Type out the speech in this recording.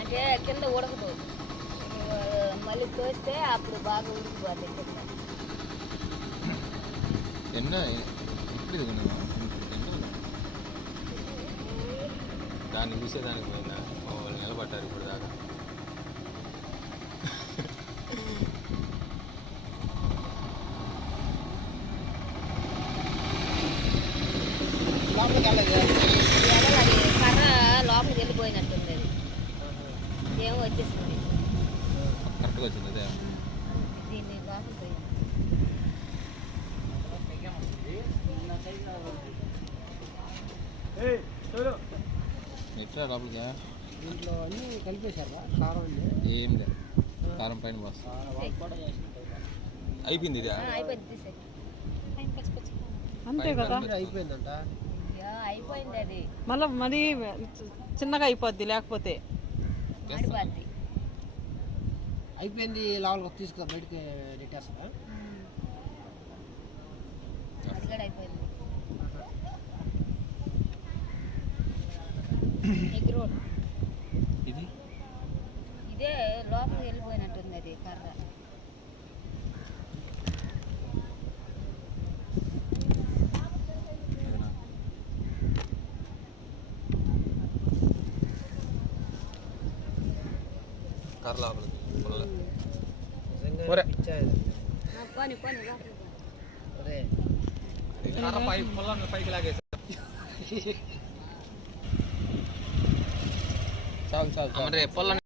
అంటే కింద ఉడకదు, మళ్ళీ తోస్తే అప్పుడు బాగా ఉడికిపోతుంది కింద. ఎన్న ఇప్పుడు దాన్ని చూసేదానికి పోయినా నిలబడ్డారు ఇప్పుడు దాకా. కర్ర లోపలికి వెళ్ళిపోయినట్టుంది, అది ఏమో వచ్చేసింది, కరెక్ట్గా వచ్చింది అదే. దీన్ని లోపలికి పోయింది. ఎట్లా లోపలికి దీంట్లో అన్నీ కలిపేశారా? కారం ఏం లేదు, కారం పైన వస్తా అయిపోయింది. ఇది అయిపోయింది, తీసే అంతే కదా, అయిపోయిందంట. అయిపోయింది, అది మళ్ళీ మరీ చిన్నగా అయిపోద్ది లేకపోతే. మాడిపోద్ది. అయిపోయింది, లోపలికి తీసుకో, బయటకి నెట్టేస్తారా? అది కూడా అయిపోయింది. ఎగ్ రోల్ ఇది ఇదే లోపలికి వెళ్ళిపోయినట్టుంది, అది కర్ర. కర్ర లోపలికి పోనీ పోనీ లోపలికి పైకి లాగేసి చాలు చాలు పొలం